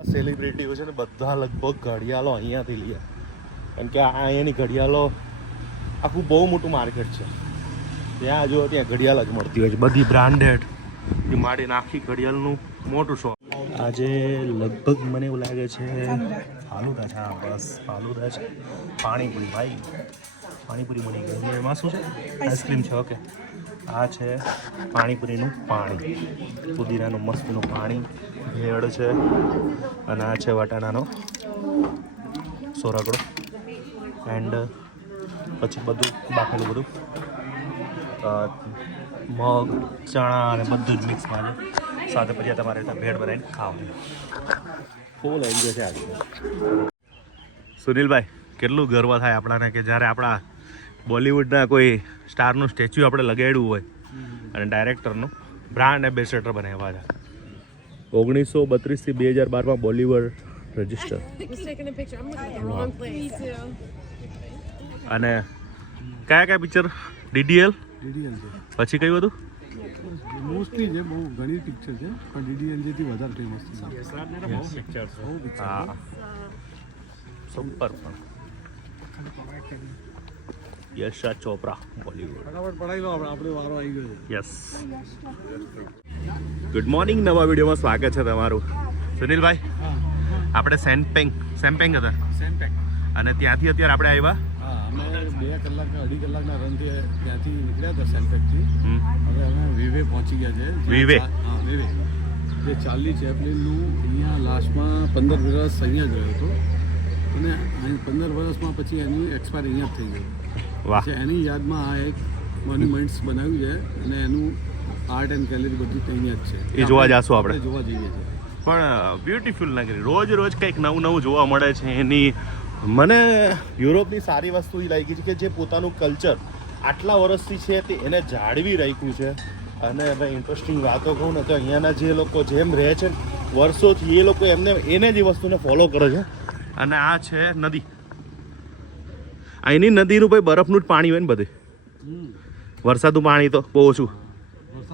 સેલિબ્રિટીઓ છે ને બધા લગભગ ઘડિયાળો અહીંયાથી લે. કેમ કે આ અહીંયાની ઘડિયાળો આખું બહુ મોટું માર્કેટ છે. ત્યાં જો ત્યાં ઘડિયાળ જ મળતી હોય છે. બધી બ્રાન્ડેડ એ માંડીને આખી ઘડિયાળનું મોટું શોપ આજે લગભગ મને એવું લાગે છે, ફાલુદા છે. હા, બસ, ફાલુદા છે. પાણીપુરી, ભાઈ. પાણીપુરી મળી ગઈ એમાં શું છે? આઈસ્ક્રીમ છે ઓકે આ છે પાણીપુરીનું પાણી. પુદીનાનું મસ્તનું પાણી. ભેળ છે અને આ છે વટાણાનો સોરાકડો. એન્ડ પછી બધું બાકીનું બધું. મગ ચણા અને બધું જ મિક્સમાં છે. સાથે પછી તમારે ભેળ બનાવીને ખાવાનું. ફૂલ એન્જોય છે આજે સુનિલભાઈ કેટલું ગર્વ થાય આપણાને કે જ્યારે આપણા બોલિવૂડના કોઈ સ્ટારનું સ્ટેચ્યુ આપણે લગાડ્યું હોય અને ડાયરેક્ટરનું બ્રાન્ડ એમ્બેસેડર બનાવ્યા છે ઓગણીસો બત્રીસથી બે હજાર બારમાં બોલિવર રજિસ્ટર. અને કયા કયા પિક્ચર? ડીડીએલ? ડીડીએલ પછી કયું હતું? મોસ્ટલી છે બહુ ઘણી પિક્ચર છે પણ ડીડીએલ જેથી વધારે ફેમસ છે. હા. સુપર પણ. યશા ચોપરા બોલિવૂડ. ફટાફટ પડાવી લો આપણે આપણે વારો આવી ગયો યસ ગુડ મોર્નિંગ નવા વિડીયોમાં સ્વાગત છે તમારું. સુનિલભાઈ આપણે સેમ્પેંગ સેમ્પેંગ હતા. અને ત્યાંથી અત્યારે આપણે આવ્યા? હા અમે બે કલાક અઢી કલાકના રનથી ત્યાંથી નીકળ્યા હતા હમ. હવે અમે વિવે પહોંચી ગયા છે. વિવે? હા વિવે. જે ચાર્લી ચેપલિનનું અહીંયા લાસ્ટમાં પંદર વર્ષ અહીંયા ગયો હતો. અને પંદર વર્ષમાં પછી એની એક્સપાયર અહીંયા થઈ ગયું એની યાદમાં આ એક મોન્યુમેન્ટ્સ બનાવ્યું છે. અને એનું આર્ટ એન્ડ ગેલેરી બધું ત્યાં જ છે. એ જોવા જશું આપણે. જોવા જઈએ છીએ. પણ બ્યુટીફુલ નગરી રોજ રોજ કંઈક નવું નવું જોવા મળે છે. એની મને યુરોપની સારી વસ્તુ એ લાગી છે કે જે પોતાનું કલ્ચર આટલા વર્ષથી છે તે એને જાળવી રાખ્યું છે. અને ભાઈ ઇન્ટરેસ્ટિંગ વાતો કહું ને તો અહીંયાના જે લોકો જેમ રહે છે વર્ષોથી એ લોકો એમને એને જ એ વસ્તુને ફોલો કરે છે. અને આ છે નદી. અહીંની નદીનું ભાઈ બરફનું જ પાણી હોય ને બધે. વરસાદનું પાણી તો બહુ ઓછું.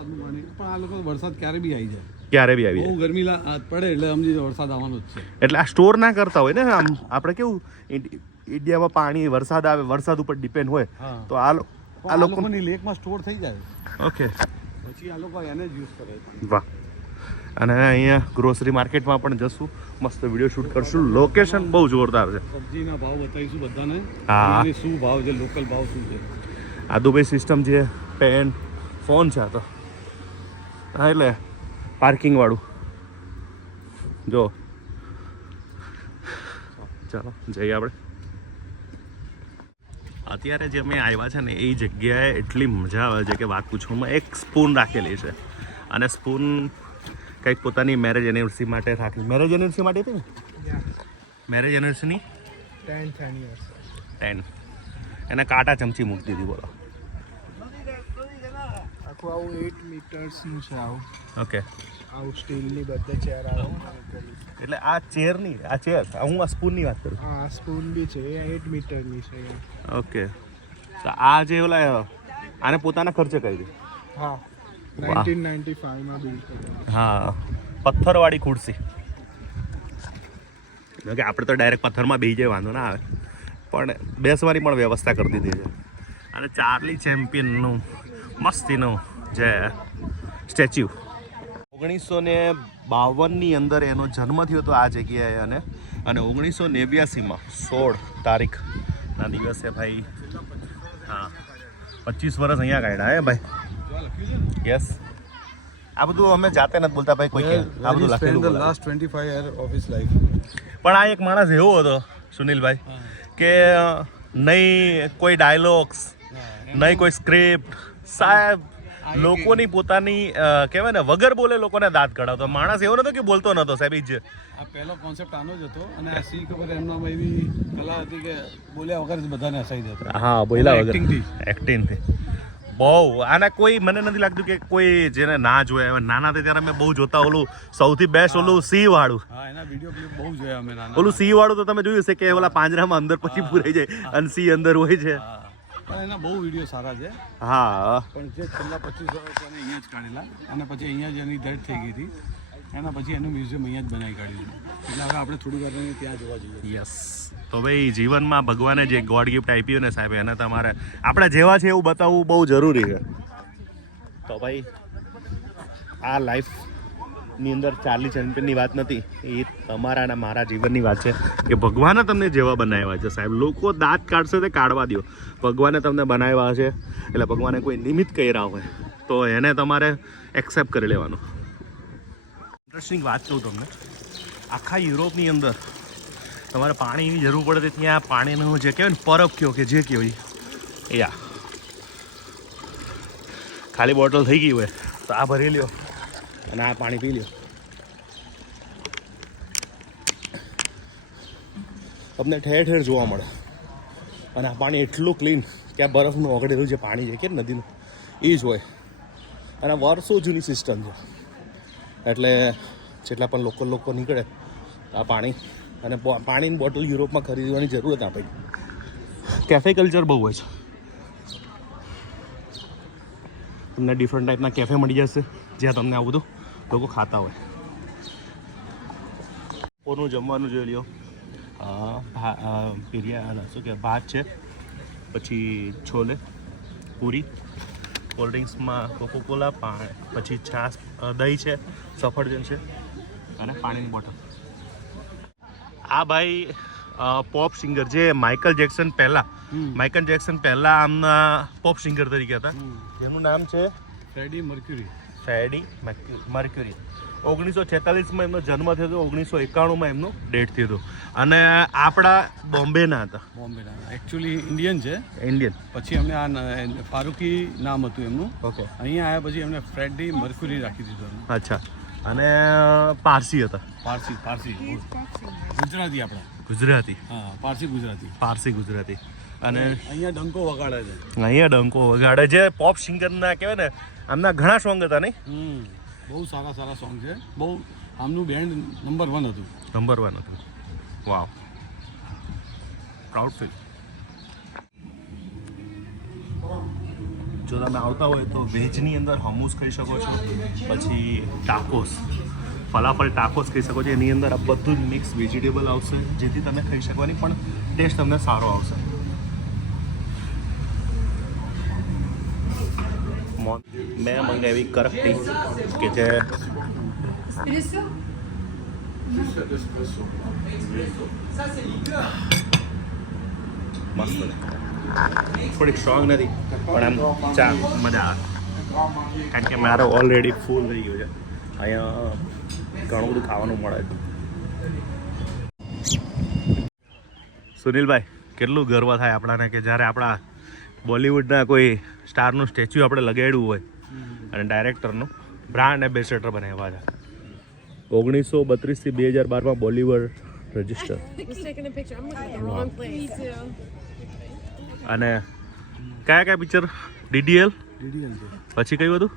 વરસાદનું પાણી પણ આ લોકો વરસાદ ક્યારે બી આવી જાય. ક્યારે બી આવી જાય. ગરમી પડે એટલે સમજી વરસાદ આવવાનો જ છે. એટલે આ સ્ટોર ના કરતા હોય ને આમ આપણે કેવું ઇન્ડ- ઇન્ડિયામાં પાણી વરસાદ આવે વરસાદ ઉપર ડિપેન્ડ હોય તો આ આ આ લોકો લોકોની લેકમાં સ્ટોર થઈ જાય. ઓકે પછી આ લોકો એને જ યુઝ કરે વાહ. અને અહીંયા ગ્રોસરી માર્કેટમાં પણ જશું. મસ્ત વીડિયો શૂટ કરશું. લોકેશન બહુ જોરદાર છે. સબ્જીના ભાવ બતાવીશું બધાને. હા. શું ભાવ છે લોકલ ભાવ શું છે? આ દુબઈ સિસ્ટમ છે પેન ફોન છે આ તો. હા એટલે. પાર્કિંગવાળું જો. ચાલો જઈએ આપણે. અત્યારે જે અમે આવ્યા છે ને એ જગ્યાએ એટલી મજા આવે છે કે વાત પૂછવામાં એક સ્પૂન રાખેલી છે. અને સ્પૂન કંઈક પોતાની મેરેજ એનિવર્સરી માટે રાખી મેરેજ એનિવર્સરી માટે હતી ને? મેરેજ એનિવર્સરીની ટેન્થ એનિવર્સરી ટેન એને કાંટા ચમચી મૂકી દીધી બોલો. આખું આવું એટ મીટર્સનું છે આવું. ઓકે. આવું સ્ટીલની બધે ચેર આવે એટલે આ ચેરની આ ચેર હું આ સ્પૂનની વાત કરું. હા સ્પૂન બી છે એ એટ મીટરની છે ઓકે. તો આ જે ઓલા આને પોતાના ખર્ચે કરી દે? હા નાઇન્ટીન નાઇન્ટી ફાઈવમાં બિલ્ડ હા. પથ્થરવાળી ખુરશી. કે આપણે તો ડાયરેક્ટ પથ્થરમાં બેસી જાય વાંધો ના આવે. પણ બેસવાની પણ વ્યવસ્થા કરી દીધી છે. અને ચાર્લી ચેમ્પિયનનું મસ્તીનું જે સ્ટેચ્યુ. ઓગણીસો ને બાવનની અંદર એનો જન્મ થયો હતો આ જગ્યાએ અને અને ઓગણીસો નેવ્યાસીમાં સોળ તારીખના દિવસે ભાઈ હા પચીસ વર્ષ અહીંયા કાઢ્યા હે ભાઈ. યસ આ બધું અમે જાતે નથી બોલતા ભાઈ કોઈ કે આ બધું લખેલું last twenty five year office life પણ આ એક માણસ એવો હતો સુનિલભાઈ કે નહીં કોઈ ડાયલોગ્સ નહીં કોઈ સ્ક્રિપ્ટ સાહેબ લોકોની પોતાની કહેવાય ને વગર બોલે લોકોને દાંત કઢાવતો. માણસ એવો નતો કે બોલતો નતો સાહેબ જ. આ પહેલો કોન્સેપ્ટ આનો જ હતો અને આ સી ખબર એમનામાં એવી કલા હતી કે બોલ્યા વગર બધાને હસાઈ દેતા. હા બોલ્યા વગર. Acting થી. એક્ટિંગથી બહુ આના કોઈ મને નથી લાગતું કે કોઈ જેને ના જોયા હોય. નાના હતા ત્યારે મેં બહુ જોતા ઓલું સૌથી બેસ્ટ ઓલું સી વાળું હા એના વીડિયો ક્લિપ બહુ જોયા અમે નાના ઓલું સી વાળું તો તમે જોયું છે કે ઓલા પાંજરામાં અંદર પછી પૂરાઈ જાય અને સી અંદર હોય છે. પણ એના બહુ વીડિયો સારા છે. હા. પણ જે છેલ્લા પચીસ વર્ષ એને અહીંયા જ કાઢેલા અને પછી અહીંયા જ એની ડેથ થઈ ગઈ હતી. એના પછી એનું મ્યુઝિયમ અહીંયા જ બનાવી કાઢ્યું એટલે હવે આપણે થોડી વાર ત્યાં જોવા જોઈએ. યસ તો ભાઈ જીવનમાં ભગવાને જે ગોડ ગિફ્ટ આપ્યું ને સાહેબ એને તમારે આપણે જેવા છે એવું બતાવવું બહુ જરૂરી છે. તો ભાઈ આ લાઈફની અંદર ચાર્લી ચેમ્પિયનની વાત નથી, એ તમારા અને મારા જીવનની વાત છે કે ભગવાને તમને જેવા બનાવ્યા છે સાહેબ. લોકો દાંત કાઢશે તે કાઢવા દો ભગવાને તમને બનાવ્યા છે, એટલે ભગવાને કોઈ નિમિત્ત કર્યા હોય, તો એને તમારે એક્સેપ્ટ કરી લેવાનું. ઇન્ટરેસ્ટિંગ વાત કહું તમને. આખા યુરોપની અંદર તમારે પાણીની જરૂર પડે તો ત્યાં પાણીનો જે કહેવાય ને પરબ કયો કે જે કહેવાય એ યા. ખાલી બોટલ થઈ ગઈ હોય, તો આ ભરી લ્યો. અને આ પાણી પી લ્યો. તમને ઠેર ઠેર જોવા મળે. અને આ પાણી એટલું ક્લીન કે આ બરફનું ઓગળેલું જે પાણી છે, કે નદીનું, એ જ હોય. અને વર્ષો જૂની સિસ્ટમ છે. એટલે જેટલા પણ લોકલ લોકો નીકળે, આ પાણી, અને પાણીની બોટલ યુરોપમાં ખરીદવાની જરૂરત આપે કેફે કલ્ચર બહુ હોય છે. તમને ડિફરન્ટ ટાઈપના કેફે મળી જશે. જ્યાં તમને આવું બધું લોકો ખાતા હોય. કોનું જમવાનું જોઈ લ્યો. અ, શું કે ભાત છે પછી છોલે પૂરી કોલ્ડ ડ્રિંક્સમાં કોકોકોલા પાણી પછી છાશ દહીં છે સફરજન છે અને પાણીની બોટલ. આ ભાઈ પોપ સિંગર જે માઇકલ જેક્સન પહેલાં માઇકલ જેક્સન પહેલાં આમના પોપ સિંગર તરીકે હતા. જેનું નામ છે ફ્રેડી મર્ક્યુરી. ફેડી મર્ક્યુરી. ઓગણીસો છેતાલીસમાં એમનો જન્મ થયો હતો ઓગણીસો એકાણુંમાં એમનું ડેટ થયું હતો. અને આપણા બોમ્બેના હતા. બોમ્બેના. એકચ્યુઅલી ઇન્ડિયન છે. ઇન્ડિયન પછી એમને આ ફારૂકી નામ હતું એમનું. ઓકે. અહીંયા આવ્યા પછી એમને ફ્રેડી મર્ક્યુરી રાખી દીધું અચ્છા. અને પારસી હતા. પારસી પારસી. ગુજરાતી આપણા. ગુજરાતી. હા પારસી ગુજરાતી. પારસી ગુજરાતી. અને અહીંયા ડંકો વગાડે છે. અહીંયા ડંકો વગાડે છે. પોપ સિંગરના કહેવાય ને આમના ઘણા સોંગ હતા નહીં? બહુ સારા સારા સોંગ છે. બહુ આમનું બેન્ડ નંબર વન હતું. નંબર વન હતું. વાવ પ્રાઉડ ફીલ જો તમે આવતા હોય તો વેજની અંદર હમૂસ ખાઈ શકો છો. પછી ટાકોસ ફલાફલ ટાકોસ ખાઈ શકો છો. એની અંદર આ બધું જ મિક્સ વેજીટેબલ આવશે જેથી તમે ખાઈ શકવાની પણ ટેસ્ટ તમને સારો આવશે. મેં મંગાવી કરકટી કે જે મસ્ત થોડીક સ્ટ્રોંગ નથી પણ આમ ચા મજા આવે. કારણ કે મારો ઓલરેડી ફૂલ થઈ ગયો છે. અહીંયા ઘણું બધું ખાવાનું મળે છે. સુનિલભાઈ કેટલું ગર્વ થાય આપણાને કે જ્યારે આપણા બોલિવૂડના કોઈ સ્ટારનું સ્ટેચ્યુ આપણે લગાડ્યું હોય અને ડાયરેક્ટરનું બ્રાન્ડ એમ્બેસેડર બનાવ્યા છે ઓગણીસો બત્રીસથી બે હજાર બારમાં બોલિવૂડ રજિસ્ટર. અને કયા કયા પિક્ચર? ડીડીએલ? ડીડીએલ પછી કયું હતું?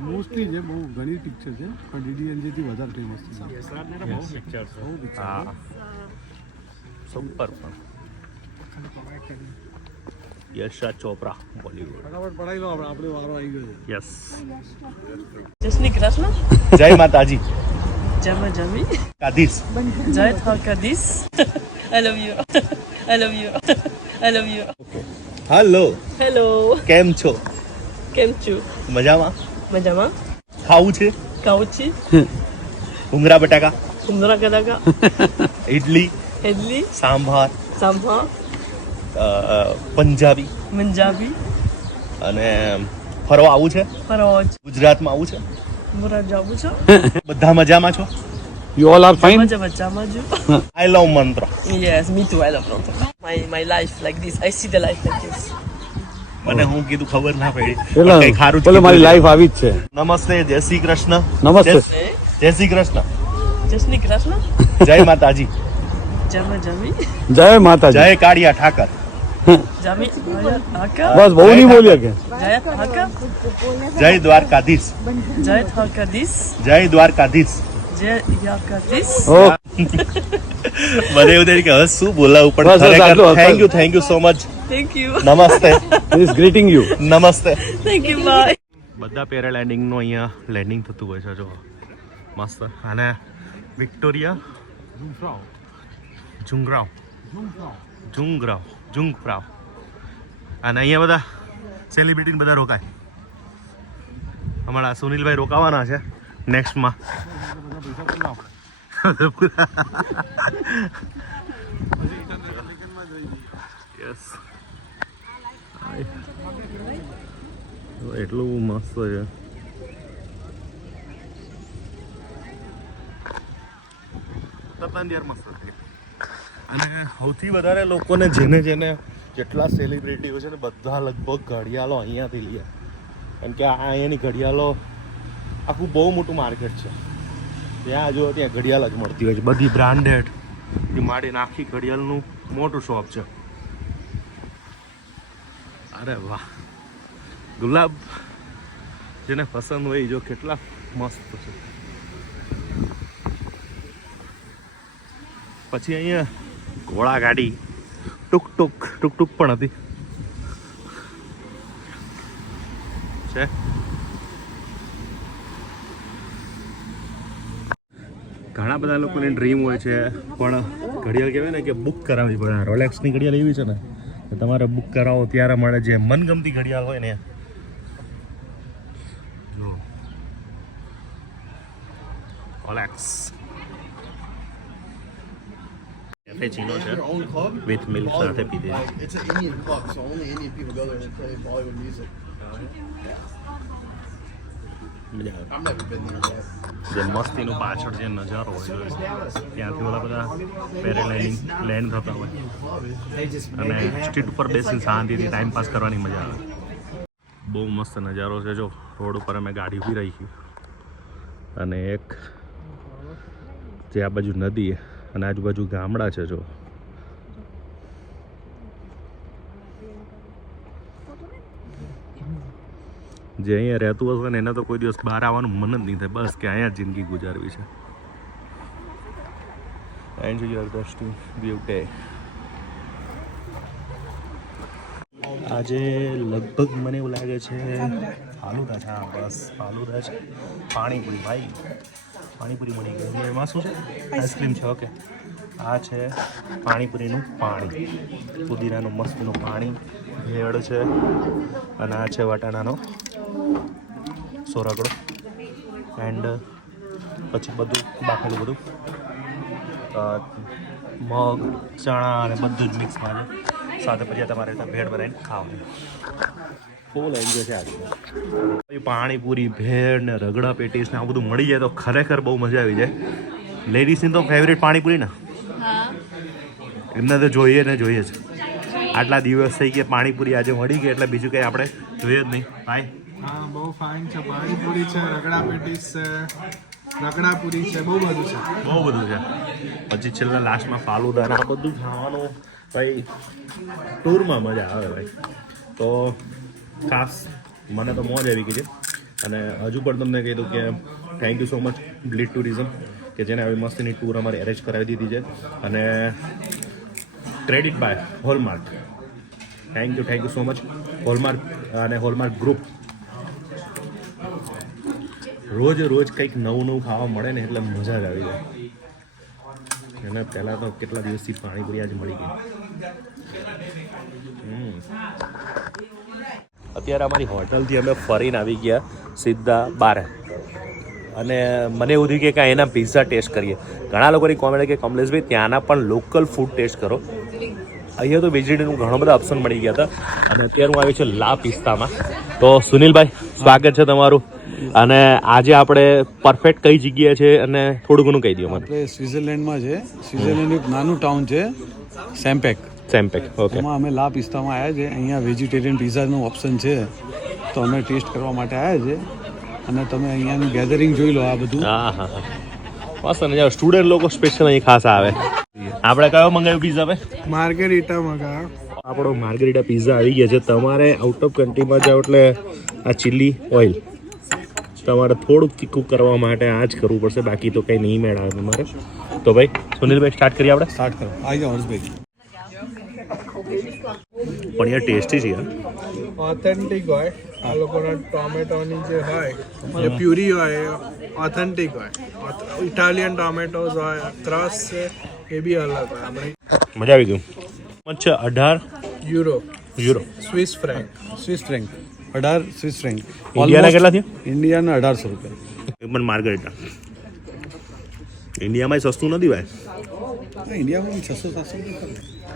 મોસ્ટલી જે બહુ ઘણી પિક્ચર છે પણ ડીડીએલ જેથી વધારે ફેમસ છે. હા. સુપર પણ. યશા ચોપરા બોલિવૂડ ફટાફટ પડાવી લો આપણે આપણે વારો આવી ગયો છે યસ Jasny Krasna, જય માતાજી Jama Jami, કાધીશ Jai Kadis. I love you. I love you. I love you. Hello Hello. કેમ છો? કેમ છું? મજામાં? મજામાં. ખાવું છે? કાઉચી ભૂંગળા બટાકા. કુંદરા કદાકા ઇડલી ઇડલી સાંભાર. સાંભા અ, પંજાબી. પંજાબી. અને ફરવા આવું છે? ફરવા ગુજરાતમાં આવું છે? ગુજરાત જાવું છો બધા મજામાં છો? યુ ઓલ આર મજા મજામાં છું I love Mantra yes me too I love Mantra my my life like this I see the life like this. મને હું કીધું ખબર ના પડી. પેલા કંઈ ખારું મારી લાઈફ આવી જ છે. નમસ્તે જય શ્રી કૃષ્ણ. નમસ્તે. જય- જય શ્રી કૃષ્ણ. Jasny Krasna જય માતાજી. જય માતાજી. જય કાળિયા ઠાકર. બસ બહુ નહીં બોલ્યા કે? જય દ્વારકાધીશ. જય દ્વારકાધીશ. જય દ્વારકાધીશ. મને એવું કે હવે શું બોલાવું પણ thank you thank you so much નમસ્તે. ઇઝ ગ્રીટિંગ યુ નમસ્તે. You bye. બધા નું અહીંયા લેન્ડિંગ થતું હોય છે જો. મસ્ત. અને વિક્ટોરિયા ઝુંગરાવ ઝુંગરાવ ઝુંગફ્રાવ અને અહીંયા બધા સેલિબ્રિટીને બધા રોકાય. અમારા સુનિલભાઈ રોકાવાના છે નેક્સ્ટમાં યસ એટલું મસ્ત છે. તરતાંડિયાર મસ્ત અને સૌથી વધારે લોકોને જેને જેને જેટલા સેલિબ્રિટીઓ છે ને, બધા લગભગ ઘડિયાળો અહીંયાથી લે કેમ કે આ અહીંયાની ઘડિયાળો આખું બહુ મોટું માર્કેટ છે. ત્યાં જો ત્યાં ઘડિયાળ જ મળતી હોય છે. બધી બ્રાન્ડેડ એ માંડીને આખી ઘડિયાળનું મોટું શોપ છે. અરે વાહ. ગુલાબ જેને પસંદ હોય જો કેટલા મસ્ત છે. પછી અહીંયા ઘોડા ગાડી. ટુક ટુક ટુક ટુક પણ હતી. છે? ઘણા બધા લોકોની ડ્રીમ હોય છે પણ ઘડિયાળ કહેવાય ને કે બુક કરાવવી પડે. રોલેક્સની ઘડિયાળ એવી છે ને તમારે બુક કરાવો ત્યારે મળે જે મનગમતી ઘડિયાળ હોય ને જો રોલેક્સ કેફેચીનો છે વિથ મિલ્ક સાથે પીધે It's an Indian club, so only Indian people go there and play Bollywood music. મજા આવે I've never been there yet. જે મસ્તીનું પાછળ જે નજારો હોય છે, ત્યાંથી ઓલા બધા પેરેલાઇનિંગ લેન્ડ થતા હોય અને સ્ટ્રીટ ઉપર બેસીને શાંતિથી ટાઈમ પાસ કરવાની મજા આવે બહુ મસ્ત નજારો છે જો રોડ ઉપર અમે ગાડી ઊભી રાખી અને એક જે આ બાજુ નદી અને આજુબાજુ ગામડા છે, જો. જે અહીંયા રહેતું હશે ને, એને તો કોઈ દિવસ બહાર આવવાનું મન જ નહીં થાય. બસ કે અહીંયા જિંદગી ગુજારવી છે. And your dusty view day આજે લગભગ મને એવું લાગે છે, ફાલુદા છે બસ ફાલુદા છે. પાણીપુરી, ભાઈ. પાણીપુરી મળી ગઈ. અને એમાં શું છે? આઈસ્ક્રીમ છે ઓકે આ છે પાણીપુરીનું પાણી. પુદીનાનું મસ્તનું પાણી. ભેળ છે. અને આ છે વટાણાનો સોરાગડો એન્ડ પછી બધું બાકીનું બધું. મગ ચણા અને બધું જ મિક્સમાં છે. સાથે પછી તમારે ભેળ બનાવીને ખાવાનું. ફૂલ એન્જોય છે આજે પાણીપુરી ભેળ ને રગડા પેટીસ ને આ બધું મળી જાય તો ખરેખર બહુ મજા આવી જાય. લેડીઝની તો ફેવરેટ પાણીપુરી ને? એમને તો જોઈએ ને જોઈએ જ. આટલા દિવસ થઈ ગયા પાણીપુરી આજે મળી ગઈ એટલે બીજું કંઈ આપણે જોઈએ જ નહીં. ભાઈ? હા બહુ ફાઇન છે. પાણીપુરી છે રગડા પેટીસ છે રગડા પૂરી છે બહુ બધું છે. બહુ બધું છે. પછી છેલ્લા લાસ્ટમાં ફાલુદા ને આ બધું ખાવાનું. ભાઈ ટૂરમાં મજા આવે ભાઈ. તો ખાસ મને તો મોજ આવી ગઈ છે. અને હજુ પણ તમને કહી દઉં કે થેન્ક યુ સો મચ બ્લીડ ટુરિઝમ કે જેને આવી મસ્તીની ટૂર અમારે એરેન્જ કરાવી દીધી છે. અને credit by Hallmark thank you thank you so much Hallmark અને હોલમાર્ક ગ્રુપ રોજ રોજ કંઈક નવું નવું ખાવા મળે ને એટલે મજા જ આવી જાય. અને પહેલાં તો કેટલા દિવસથી પાણીપુરી આજે મળી ગઈ. હમ. અત્યારે અમારી હોટલથી અમે ફરીને આવી ગયા સીધા બાર. અને મને એવું થયું કે કાંઈ એના પિઝા ટેસ્ટ કરીએ. ઘણા લોકોની કોમેન્ટ કે કમલેશભાઈ, ત્યાંના પણ લોકલ ફૂડ ટેસ્ટ કરો. અહીંયા તો વેજીટેરિયન ઘણા બધા ઓપ્શન મળી ગયા હતા. અને અત્યારે હું આવી છું લા પિસ્તામાં. તો સુનિલભાઈ, સ્વાગત છે તમારું. અને આજે આપણે પરફેક્ટ કઈ જગ્યાએ છે અને થોડું ઘણું કહી દો મને. આપણે સ્વિટ્ઝરલેન્ડમાં છે. સ્વિટરલેન્ડ એક નાનું ટાઉન છે, સેમ્પેક. સેમ્પેક ઓકે એમાં અમે લા પિસ્તામાં આવ્યા છે અહીંયા વેજીટેરિયન પિઝાનું ઓપ્શન છે. તો અમે ટેસ્ટ કરવા માટે આવ્યા છે અને તમે અહીંયાનું ગેધરિંગ જોઈ લો આ બધું. હા હા હા. મસ્ત ને સ્ટુડન્ટ લોકો સ્પેશિયલ અહીં ખાસ આવે. આપણે કયો મંગાવ્યો પીઝા ભાઈ? માર્ગેરિટા મંગાવ્યો આપણો માર્ગેરિટા પીઝા આવી ગયા છે. તમારે આઉટ ઓફ કન્ટ્રીમાં જાઓ એટલે આ ચીલી ઓઇલ તમારે થોડુંક તીખું કરવા માટે આ જ કરવું પડશે. બાકી તો કંઈ નહીં મેળ આવે તમારે. તો ભાઈ સુનિલભાઈ સ્ટાર્ટ કરીએ આપણે? સ્ટાર્ટ કરો. આવી જાઓ હર્ષભાઈ. પણ યાર ટેસ્ટી છે યાર. ઓથેન્ટિક હોય. આ લોકોના ટોમેટોની જે હોય જે પ્યુરી હોય ઓથેન્ટિક હોય. ઇટાલિયન ટોમેટોઝ હોય ક્રસ છે એ બી અલગ હોય આપણે. મજા આવી ગયું અચ્છા અઢાર euro euro Swiss franc Swiss franc અઢાર સ્વિસ ફ્રેન્ક ઇન્ડિયાના કેટલા થયા? ઇન્ડિયાના અઢારસો રૂપિયા. પણ માર્ગરેટા ઇન્ડિયામાં સસ્તું નથી ભાઈ? ઇન્ડિયામાં સસ્તું સાતસો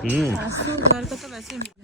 રૂપિયા